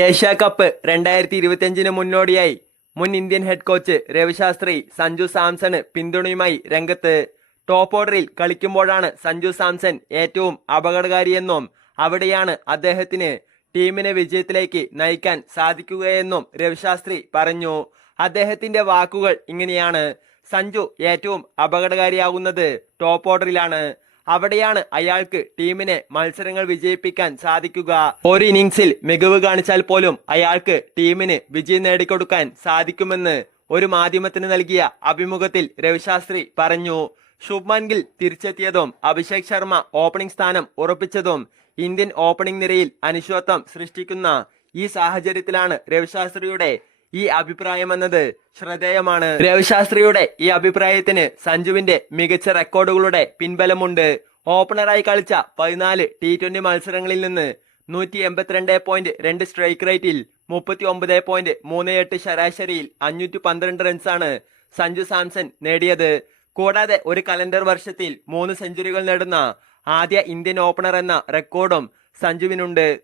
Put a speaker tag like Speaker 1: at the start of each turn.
Speaker 1: Asia cup രണ്ടായിരത്തി ഇരുപത്തിയഞ്ചിന് മുന്നോടിയായി മുൻ Indian head coach Ravi Shastri Sanju Samson പിന്തുണയുമായി രംഗത്ത്. ടോപ്പ് ഓർഡറിൽ കളിക്കുമ്പോഴാണ് സഞ്ജു സാംസൺ ഏറ്റവും അപകടകാരിയെന്നും അവിടെയാണ് അദ്ദേഹത്തിന് ടീമിനെ വിജയത്തിലേക്ക് നയിക്കാൻ സാധിക്കുകയെന്നും രവിശാസ്ത്രി പറഞ്ഞു. അദ്ദേഹത്തിന്റെ വാക്കുകൾ ഇങ്ങനെയാണ്. സഞ്ജു ഏറ്റവും അപകടകാരിയാകുന്നത് ടോപ്പ് ഓർഡറിലാണ്. അവിടെയാണ് അയാൾക്ക് ടീമിനെ മത്സരങ്ങൾ വിജയിപ്പിക്കാൻ സാധിക്കുക. ഒരു ഇന്നിംഗ്സിൽ മികവ് കാണിച്ചാൽ പോലും അയാൾക്ക് ടീമിന് വിജയം നേടിക്കൊടുക്കാൻ സാധിക്കുമെന്ന് ഒരു മാധ്യമത്തിന് നൽകിയ അഭിമുഖത്തിൽ രവിശാസ്ത്രി പറഞ്ഞു. ശുഭ്മാൻ ഗിൽ തിരിച്ചെത്തിയതും അഭിഷേക് ശർമ്മ ഓപ്പണിംഗ് സ്ഥാനം ഉറപ്പിച്ചതും ഇന്ത്യൻ ഓപ്പണിംഗ് നിരയിൽ അനിശ്ചിതത്വം സൃഷ്ടിക്കുന്ന ഈ സാഹചര്യത്തിലാണ് രവിശാസ്ത്രിയുടെ ഈ അഭിപ്രായമെന്നത് ശ്രദ്ധേയമാണ്. രവിശാസ്ത്രിയുടെ ഈ അഭിപ്രായത്തിന് സഞ്ജുവിന്റെ മികച്ച റെക്കോർഡുകളുടെ പിൻബലമുണ്ട്. ഓപ്പണറായി കളിച്ച പതിനാല് ടി ട്വന്റി മത്സരങ്ങളിൽ നിന്ന് നൂറ്റി എൺപത്തിരണ്ട് പോയിന്റ് രണ്ട് സ്ട്രൈക്ക് റേറ്റിൽ മുപ്പത്തി ഒമ്പത് പോയിന്റ് മൂന്ന് എട്ട് ശരാശരിയിൽ അഞ്ഞൂറ്റി പന്ത്രണ്ട് റൺസാണ് സഞ്ജു സാംസൺ നേടിയത്. കൂടാതെ ഒരു കലണ്ടർ വർഷത്തിൽ മൂന്ന് സെഞ്ചുറികൾ നേടുന്ന ആദ്യ ഇന്ത്യൻ ഓപ്പണർ എന്ന റെക്കോർഡും സഞ്ജുവിനുണ്ട്.